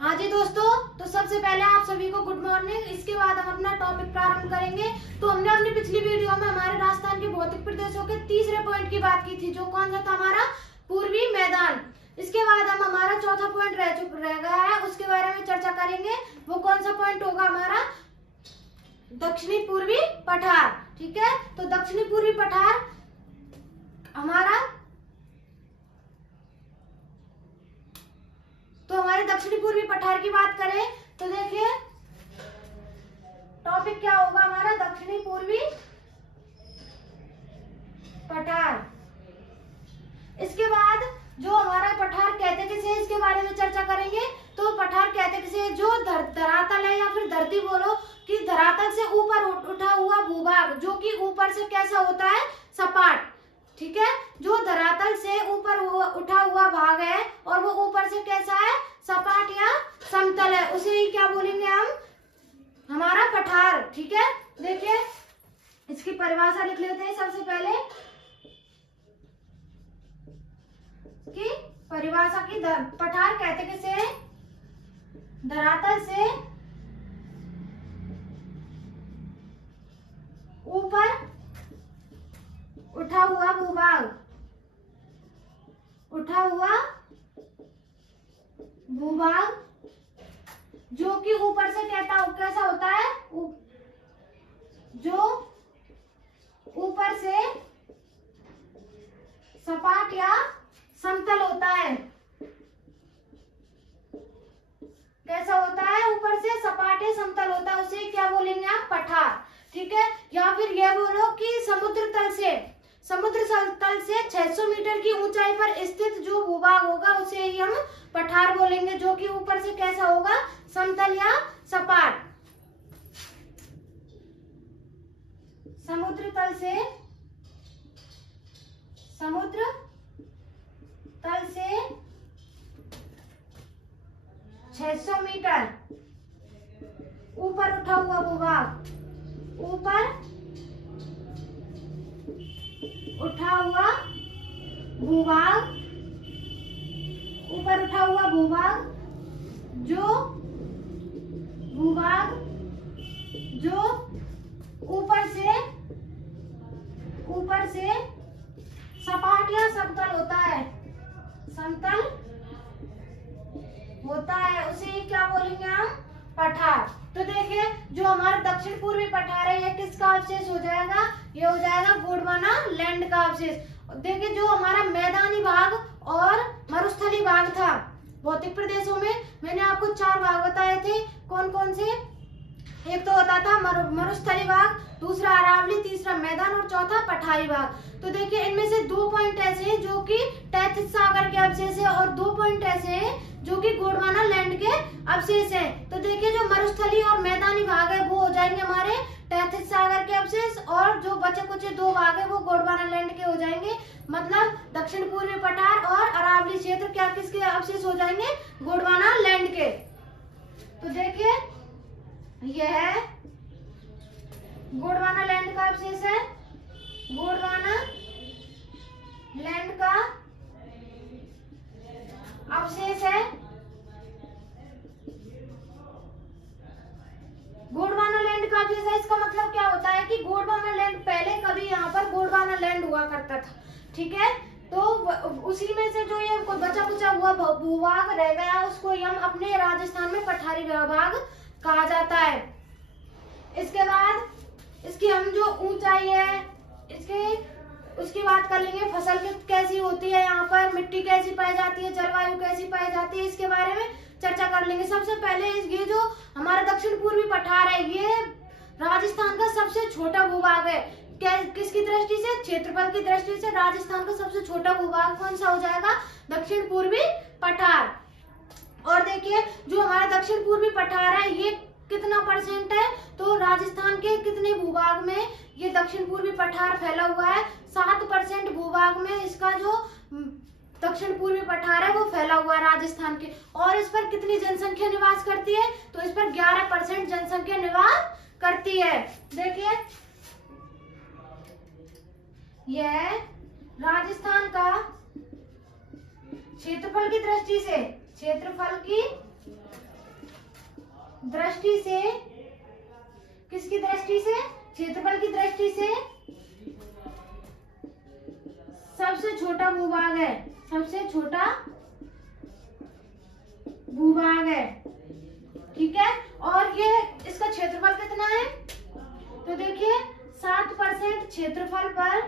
हाँ जी दोस्तों, तो सबसे पहले आप सभी को गुड मॉर्निंग। इसके बाद हम अपना टॉपिक प्रारंभ करेंगे। तो हमने अपनी पिछली वीडियो में हमारे राजस्थान के भौतिक प्रदेशों के तीसरे पॉइंट की बात की थी, जो कौन सा था? हमारा पूर्वी मैदान। इसके बाद हम हमारा चौथा पॉइंट रह गया है, उसके बारे में चर्चा करेंगे। वो कौन सा पॉइंट होगा? हमारा दक्षिणी पूर्वी पठार। ठीक है, तो दक्षिणी पूर्वी पठार हमारे दक्षिणी पूर्वी पठार की बात करें तो देखिए टॉपिक क्या होगा हमारा? दक्षिणी पूर्वी पठार। इसके बाद जो हमारा पठार कहते किसे है, इसके बारे में चर्चा करेंगे। तो पठार कहते किसे? जो धरातल है या फिर धरती बोलो कि धरातल से ऊपर उठा हुआ भूभाग, जो कि ऊपर से कैसा होता है? सपाट। ठीक है, जो धरातल से ऊपर उठा हुआ भाग है और वो ऊपर से कैसा है? सपाट या समतल है, उसे ही क्या बोलेंगे हम? हमारा पठार। ठीक है, देखिए इसकी परिभाषा लिख लेते हैं सबसे पहले कि परिभाषा की पठार कहते किसे है? धरातल से ऊपर उठा हुआ भूभाग, जो कि ऊपर से कैसा होता है? जो ऊपर से सपाट या समतल होता है। कैसा होता है? ऊपर से सपाट या समतल होता है, उसे क्या बोलेंगे आप? पठार। ठीक है, या फिर यह बोलो कि समुद्र तल से 600 मीटर की ऊंचाई पर स्थित जो भूभाग होगा उसे ही हम पठार बोलेंगे, जो कि ऊपर से कैसा होगा? समतल या सपाट। समुद्र तल से 600 मीटर ऊपर उठा हुआ भूभाग, जो ऊपर से सपाट या समतल होता है, उसे ही क्या बोलेंगे हम? पठार। तो देखिए जो हमारा दक्षिण पूर्वी पठार है, ये किसका अवशेष हो जाएगा? ये हो जाएगा गोंडवाना लैंड का अवशेष। देखिए जो हमारा मैदानी भाग और मरुस्थली भाग था भौतिक प्रदेशों में, मैंने आपको 4 भाग बताए थे। कौन कौन से? एक तो होता था मरुस्थली भाग, दूसरा अरावली, तीसरा मैदान और चौथा पठारी भाग। तो देखिए इनमें से 2 पॉइंट ऐसे हैं जो कि तैथिस सागर के अवशेष है और 2 पॉइंट ऐसे हैं जो कि गोंडवाना लैंड के अवशेष हैं। तो देखिए जो मरुस्थली और मैदानी भाग है वो हो जाएंगे हमारे तैथिस सागर के अवशेष, और जो बचे कुछ 2 भाग है वो गोंडवाना लैंड के हो जाएंगे। मतलब दक्षिण पूर्वी पठार और अरावली क्षेत्र क्या किसके अवशेष हो जाएंगे? गोंडवाना लैंड के। तो देखिए यह गोंडवाना लैंड का अवशेष है, गोंडवाना लैंड का अवशेष है। गोंडवाना लैंड का अवशेष है, इसका मतलब क्या होता है कि गोंडवाना लैंड पहले कभी यहाँ पर गोंडवाना लैंड हुआ करता था। ठीक है, तो उसी में से जो ये बचा कुचा हुआ भूभाग रह गया उसको हम अपने राजस्थान में पठारी भाग कहा जाता है। इसके बाद इसकी हम जो ऊंचाई है उसकी बात कर लेंगे। फसल कैसी होती है, यहाँ पर मिट्टी कैसी पाई जाती है, जलवायु कैसी पाई जाती है, इसके बारे में चर्चा कर लेंगे। सबसे पहले ये जो हमारा दक्षिण पूर्वी पठार है, ये राजस्थान का सबसे छोटा भूभाग है। किसकी दृष्टि से? क्षेत्रफल की दृष्टि से राजस्थान का सबसे छोटा भूभाग कौन सा हो जाएगा? दक्षिण पूर्वी पठार। और देखिए जो हमारा दक्षिण पूर्वी पठार है ये कितना % है? तो राजस्थान के कितने भूभाग में ये दक्षिण पूर्वी पठार फैला हुआ है? 7% भूभाग में इसका जो दक्षिण पूर्वी पठार है वो फैला हुआ है राजस्थान के। और इस पर कितनी जनसंख्या निवास करती है? तो इस पर 11% जनसंख्या निवास करती है। देखिए यह राजस्थान का क्षेत्रफल की दृष्टि से, किसकी दृष्टि से, क्षेत्रफल की दृष्टि से सबसे छोटा भूभाग है, सबसे छोटा भूभाग है। ठीक है, और ये इसका क्षेत्रफल कितना है, तो देखिए 7% क्षेत्रफल पर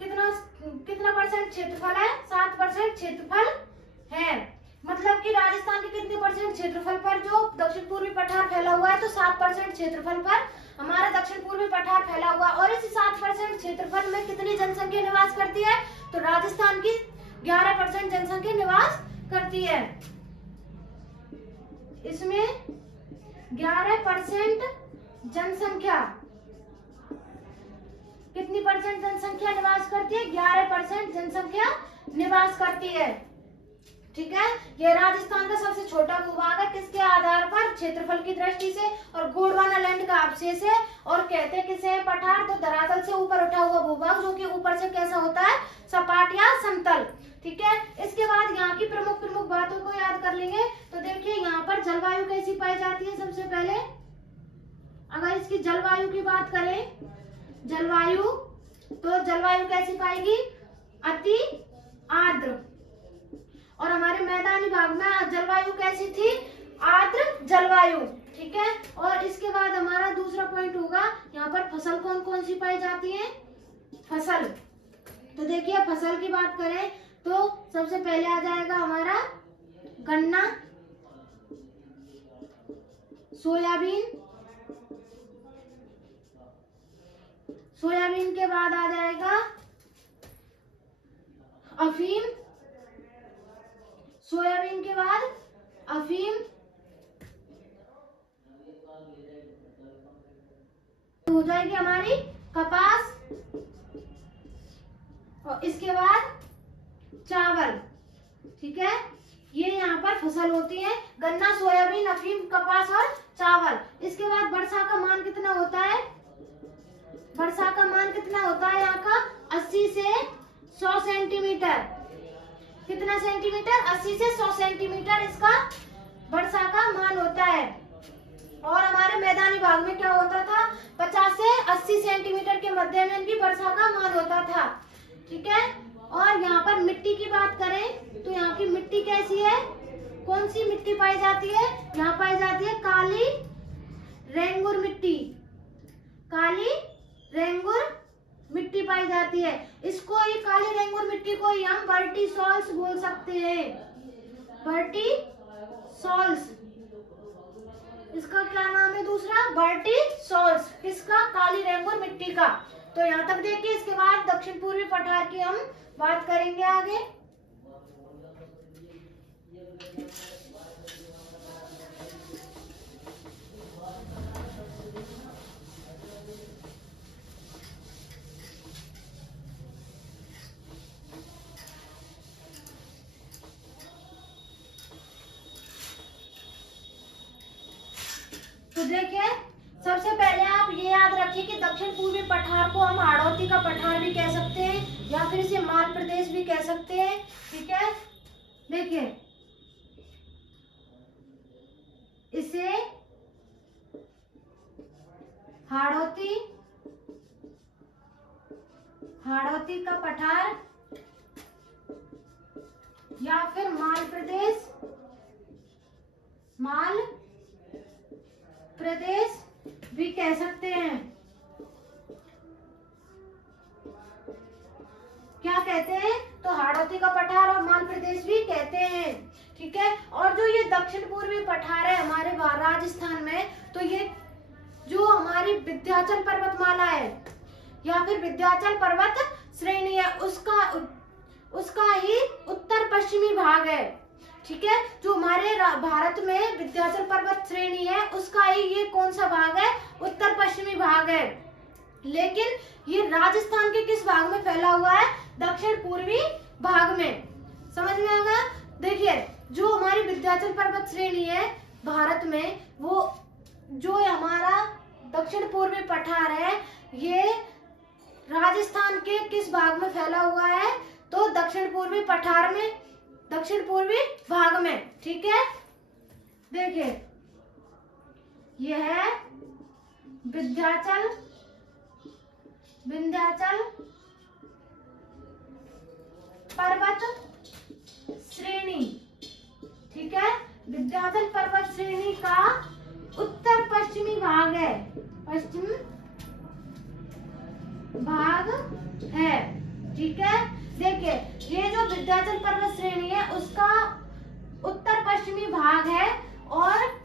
कितना परसेंट क्षेत्रफल है, 7% क्षेत्रफल है। मतलब कि राजस्थान के कितने परसेंट क्षेत्रफल पर जो दक्षिण पूर्वी पठार फैला हुआ है, तो 7% क्षेत्रफल पर हमारा दक्षिण पूर्वी पठार फैला हुआ है। और इस 7% क्षेत्रफल में कितनी जनसंख्या निवास करती है, तो राजस्थान की 11% जनसंख्या निवास करती है। इसमें 11% जनसंख्या, कितनी परसेंट जनसंख्या निवास करती है, 11% जनसंख्या निवास करती है। ठीक है, ये राजस्थान का सबसे छोटा भूभाग है, किसके आधार पर, क्षेत्रफल की दृष्टि से, और गोंडवाना लैंड का अवशेष है। और कहते हैं किसे पठार, तो धरातल से ऊपर उठा हुआ भूभाग जो कि ऊपर से कैसा होता है, सपाट या समतल। ठीक है, इसके बाद यहाँ की प्रमुख प्रमुख बातों को याद कर लेंगे। तो देखिए यहाँ पर जलवायु कैसी पाई जाती है, सबसे पहले अगर इसकी जलवायु की बात करें, जलवायु, तो जलवायु कैसी पाएगी, अति आर्द्र। और हमारे मैदानी भाग में जलवायु कैसी थी, आर्द्र जलवायु। ठीक है, और इसके बाद हमारा दूसरा पॉइंट होगा, यहाँ पर फसल कौन कौन सी पाई जाती है, फसल। तो देखिए फसल की बात करें तो सबसे पहले आ जाएगा हमारा गन्ना, सोयाबीन, सोयाबीन के बाद आ जाएगा अफीम, सोयाबीन के बाद अफीम, हो जाएगी हमारी कपास, और इसके बाद चावल। ठीक है, ये यहाँ पर फसल होती है, गन्ना, सोयाबीन, अफीम, कपास और चावल। इसके बाद वर्षा का मान कितना होता है, वर्षा का मान कितना होता है यहाँ का, 80 से 100 सेंटीमीटर। कितना सेंटीमीटर, 80 से 100 सेंटीमीटर इसका वर्षा का मान होता है। और हमारे मैदानी भाग में क्या होता था, 50 से 80 सेंटीमीटर के मध्य में इनकी वर्षा का मान होता था। ठीक है, और यहाँ पर मिट्टी की बात करें तो यहाँ की मिट्टी कैसी है, कौन सी मिट्टी पाई जाती है, यहाँ पाई जाती है काली रेंगुर मिट्टी, काली रेंगुर मिट्टी पाई जाती है। इसको ही काली रेंगुर मिट्टी को ही हम वर्टिसॉल्स बोल सकते हैं, वर्टिसॉल्स। इसका क्या नाम है दूसरा, वर्टिसॉल्स, किसका, काली रेंगुर मिट्टी का। तो यहाँ तक देखिए, इसके बाद दक्षिण पूर्वी पठार की हम बात करेंगे आगे। तो देखिए सबसे पहले आप ये याद रखिए कि दक्षिण पूर्वी पठार को हम हाड़ौती का पठार भी कह सकते हैं, या फिर इसे माल प्रदेश भी कह सकते हैं। ठीक है, देखिए इसे हाड़ौती, हाड़ौती का पठार या फिर माल प्रदेश, माल प्रदेश भी कह सकते हैं। क्या कहते हैं, तो हाड़ौती का पठार और माल प्रदेश भी कहते हैं। ठीक है, और जो ये दक्षिण पूर्वी पठार है हमारे राजस्थान में, तो ये जो हमारी विंध्याचल पर्वतमाला है या फिर विंध्याचल पर्वत श्रेणी है, उसका ही उत्तर पश्चिमी भाग है। ठीक है, जो हमारे भारत में विंध्याचल पर्वत श्रेणी है उसका ही ये कौन सा भाग है, उत्तर पश्चिमी भाग है। लेकिन ये राजस्थान के किस भाग में फैला हुआ है, दक्षिण पूर्वी भाग में। समझ में आ गया। देखिए जो हमारी विंध्याचल पर्वत श्रेणी है भारत में, वो जो हमारा दक्षिण पूर्वी पठार है, ये राजस्थान के किस भाग में फैला हुआ है, तो दक्षिण पूर्वी पठार में, दक्षिण पूर्वी भाग में। ठीक है, देखिए ये है विंध्याचल पर्वत श्रेणी। ठीक है, विंध्याचल पर्वत श्रेणी का उत्तर पश्चिमी भाग है, पश्चिम भाग है। ठीक है, देखिए ये जो विंध्याचल पर्वत श्रेणी है उसका उत्तर पश्चिमी भाग है और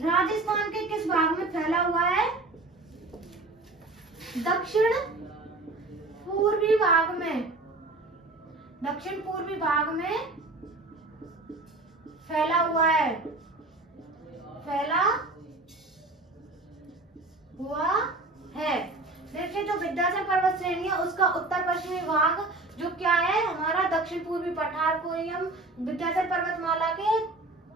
राजस्थान के किस भाग में फैला हुआ है? दक्षिण पूर्वी भाग में, दक्षिण पूर्वी भाग में फैला हुआ है, फैला हुआ है। देखिए जो विंध्याचल पर्वत श्रेणी है उसका उत्तर पश्चिमी भाग जो क्या है हमारा दक्षिण पूर्वी पठार को ही हम विंध्याचल पर्वतमाला के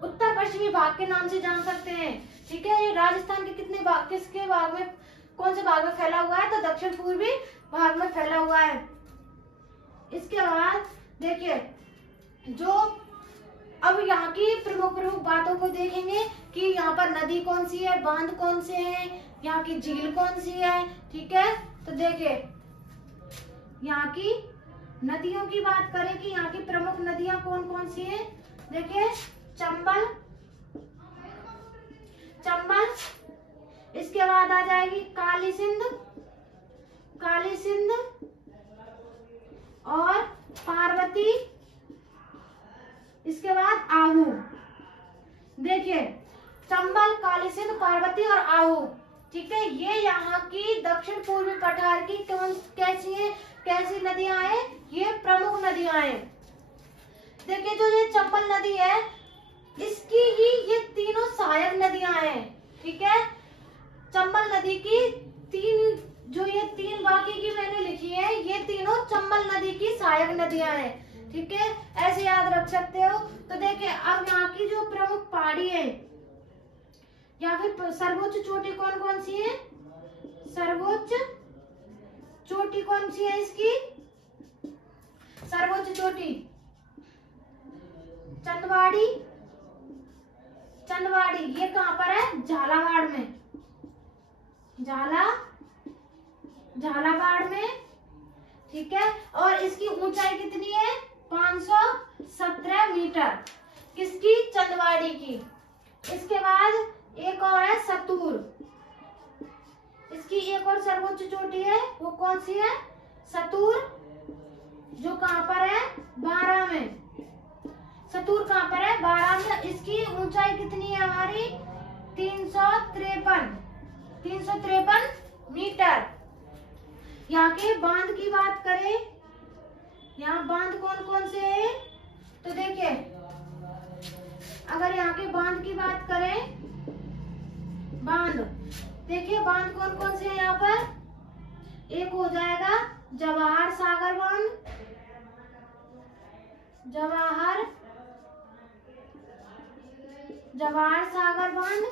उत्तर पश्चिमी भाग के नाम से जान सकते हैं। ठीक है, ये राजस्थान के कितने भाग, किसके भाग में, कौन से भाग में फैला हुआ है? तो दक्षिण पूर्वी भाग में फैला हुआ है। इसके बाद देखिए जो अब यहाँ की प्रमुख बातों को देखेंगे कि यहाँ पर नदी कौन सी है, बांध कौन से हैं, यहाँ की झील कौन सी है। ठीक है, तो देखिए यहाँ की नदियों की बात करें कि यहाँ की प्रमुख नदियां कौन कौन सी हैं। देखिए चंबल, इसके बाद आ जाएगी काली सिंध और पार्वती, इसके बाद आहू। देखिए चंबल, काली सिंध, पार्वती और आहू। ठीक है, ये यहाँ की दक्षिण पूर्वी पठार की कैसी नदियां हैं? ये प्रमुख नदियां हैं। देखिए जो ये चंबल नदी है इसकी ही ये तीनों सहायक नदियां हैं। ठीक है, चंबल नदी की ये तीन बाकी की मैंने लिखी है, ये तीनों चंबल नदी की सहायक नदियां हैं। ठीक है, ऐसे याद रख सकते हो। तो देखिए अब यहाँ की जो प्रमुख पहाड़ी है या फिर सर्वोच्च चोटी कौन कौन सी है? सर्वोच्च चोटी कौन सी है इसकी? सर्वोच्च चोटी चंदवाड़ी, ये कहाँ पर है? झालावाड़ में, झालावाड़ में। ठीक है, और इसकी ऊंचाई कितनी है? 517 मीटर, किसकी? चंदवाड़ी की। इसके बाद एक और है सतूर, इसकी एक और सर्वोच्च चोटी है, वो कौन सी है? सतूर, जो कहाँ पर है? बारां में। सतूर कहाँ पर है? बारां में। इसकी ऊंचाई कितनी है हमारी? 353 मीटर। यहाँ के बांध की बात करें, यहाँ बांध कौन कौन से हैं? तो देखिए अगर यहाँ के बांध की बात करें, बांध देखिए बांध कौन कौन से हैं यहाँ पर? एक हो जाएगा जवाहर सागर बांध, जवाहर सागर बांध।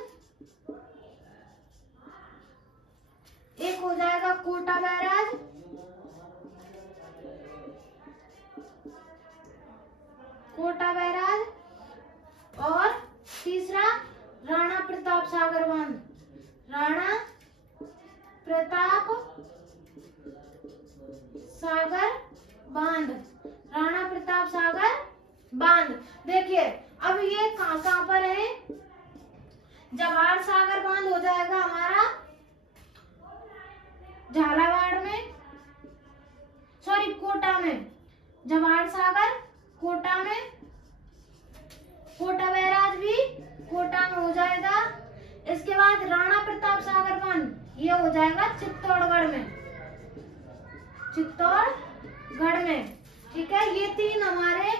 एक हो जाएगा कोटा बैराज, और तीसरा राणा प्रताप सागर बांध, राणा प्रताप सागर बांध। देखिए अब ये कहाँ पर है? जवाहर सागर बांध हो जाएगा हमारा झालावाड़ में, सॉरी कोटा में। जवाहर सागर कोटा में, कोटा बैराज भी कोटा में हो जाएगा। इसके बाद राणा प्रताप सागर बांध ये हो जाएगा चित्तौड़गढ़ में। ठीक है, ये तीन हमारे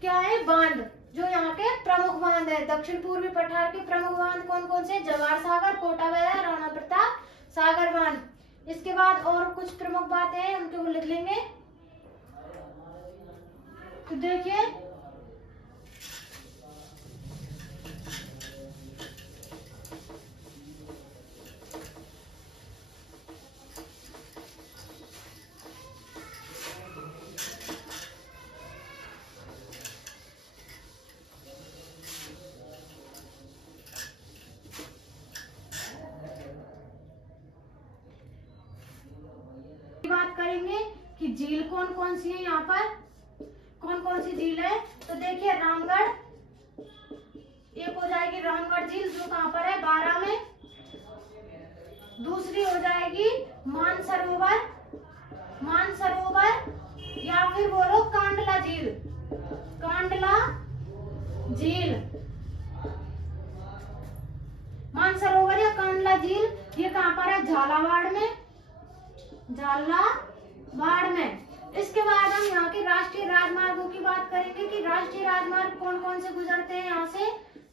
क्या है? बांध, जो यहाँ के प्रमुख बांध है। दक्षिण पूर्वी पठार के प्रमुख बांध कौन कौन से? जवाहर सागर, कोटा बैराज, राणा प्रताप सागर बांध। इसके बाद और कुछ प्रमुख बातें हैं उनके वो लिख लेंगे। तो देखिए सी है यहाँ पर, कौन कौन सी झील है? तो देखिए रामगढ़, एक हो जाएगी रामगढ़ झील जो कहाँ पर है, बारां में। दूसरी हो जाएगी मानसरोवर, मानसरोवर या फिर बोलो कांडला झील, कांडला झील। मानसरोवर या कांडला झील ये कहाँ पर है? झालावाड़ में, झालावाड़ में। इसके बाद हम यहाँ के राष्ट्रीय राजमार्गों की बात करेंगे कि राष्ट्रीय राजमार्ग कौन कौन से गुजरते हैं यहाँ से।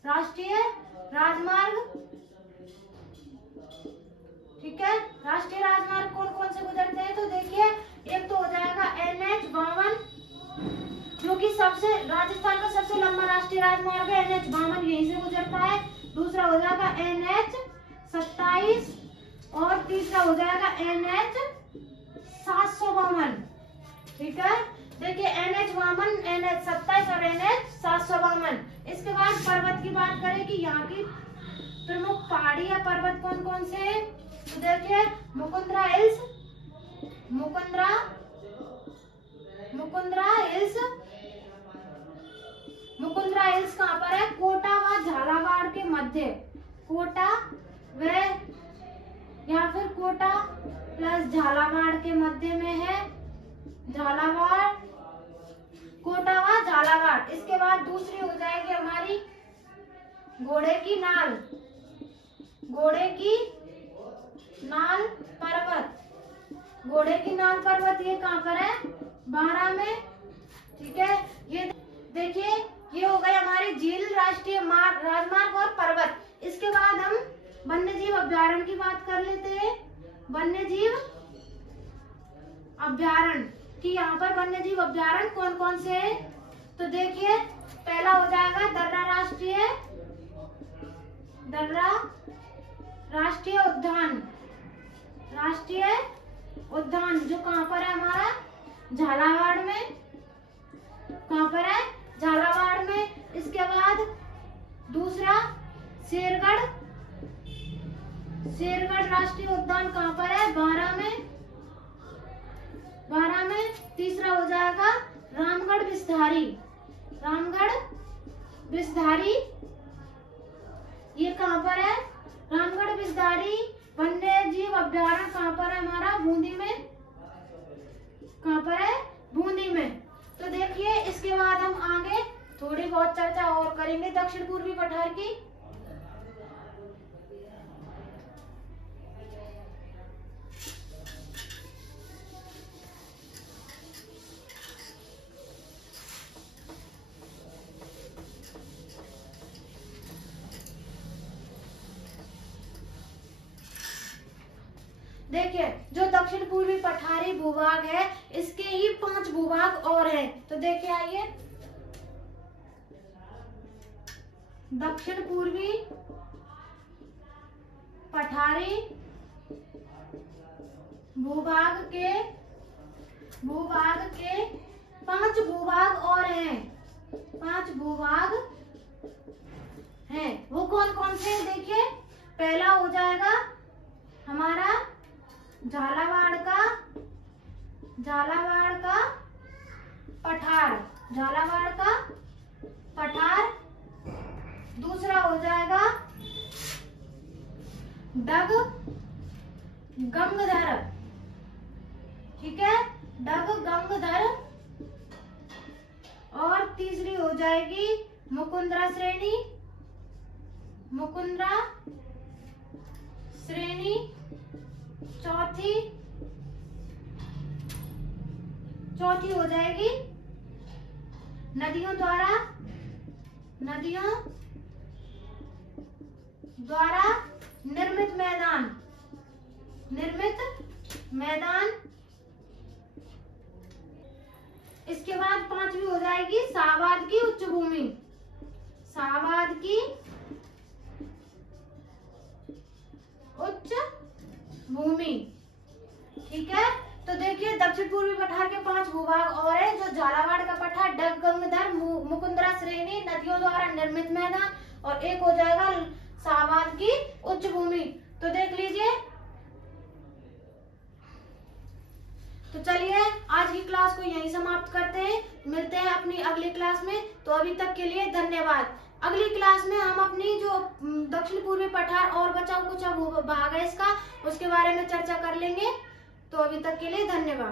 राष्ट्रीय राजमार्ग, ठीक है, राष्ट्रीय राजमार्ग कौन कौन से गुजरते हैं? तो देखिए एक तो हो जाएगा NH-52 जो कि सबसे राजस्थान का सबसे लंबा राष्ट्रीय राजमार्ग है, NH-52 यहीं से गुजरता है। दूसरा हो जाएगा NH-27 और तीसरा हो जाएगा NH-752, ठीक है। देखिए NH-52, NH-27 और NH-752। इसके बाद पर्वत की बात करें कि यहाँ की प्रमुख पहाड़ी या पर्वत कौन कौन से हैं? तो देखिए Mukundra hills, Mukundra hills, Mukundra hills कहाँ पर है? कोटा व झालावाड़ के मध्य, कोटा व या फिर कोटा प्लस झालावाड़ के मध्य में है, झालावाड़, कोटा व झालावाड़। इसके बाद दूसरी हो जाएगी हमारी घोड़े की नाल, घोड़े की नाल पर्वत, घोड़े की नाल पर्वत ये कहाँ पर है? बारां में, ठीक है। ये देखिए ये हो गए हमारी झील, राष्ट्रीय राजमार्ग और पर्वत। इसके बाद हम वन्यजीव अभ्यारण्य की बात कर लेते हैं। वन्यजीव अभ्यारण्य कि यहाँ पर वन्यजीव अभ्यारण्य कौन कौन से हैं? तो देखिए पहला हो जाएगा दर्रा राष्ट्रीय उद्यान, राष्ट्रीय उद्यान जो कहाँ पर है? हमारा झालावाड़ में, कहाँ पर है? झालावाड़ में। इसके बाद दूसरा शेरगढ़ राष्ट्रीय उद्यान कहाँ पर है? बारां में, बारां में। तीसरा हो जाएगा रामगढ़ विषधारी ये कहाँ पर है? रामगढ़ विषधारी वन्य जीव अभ्यारण्य कहाँ पर है? हमारा बूंदी में, कहाँ पर है? बूंदी में। तो देखिए इसके बाद हम आगे थोड़ी बहुत चर्चा और करेंगे दक्षिण पूर्वी पठार की। देखिए जो दक्षिण पूर्वी पठारी भूभाग है इसके ही 5 भूभाग और हैं। तो देखिए आइए दक्षिण पूर्वी पठारी भूभाग के 5 भूभाग और हैं, 5 भूभाग हैं। वो कौन कौन से हैं? देखिए पहला हो जाएगा हमारा झालावाड़ का पठार। दूसरा हो जाएगा गंगधर, ठीक है, गंगधर। और तीसरी हो जाएगी मुकुंदरा श्रेणी। चौथी हो जाएगी नदियों द्वारा निर्मित मैदान। इसके बाद 5वीं हो जाएगी शाहबाद की उच्च भूमि, ठीक है। तो देखिए दक्षिण पूर्वी पठार के 5 भूभाग और है, जो झालावाड़ का पठार, गंगधर, मुकुंदरा श्रेणी, नदियों द्वारा निर्मित मैदान और एक हो जाएगा शाहबाद की उच्च भूमि। तो देख लीजिए। तो चलिए आज की क्लास को यहीं समाप्त मिलते हैं अपनी अगली क्लास में। तो अभी तक के लिए धन्यवाद। अगली क्लास में हम अपनी जो दक्षिण पूर्वी पठार और बचा कुचा भाग है इसका, उसके बारे में चर्चा कर लेंगे। तो अभी तक के लिए धन्यवाद।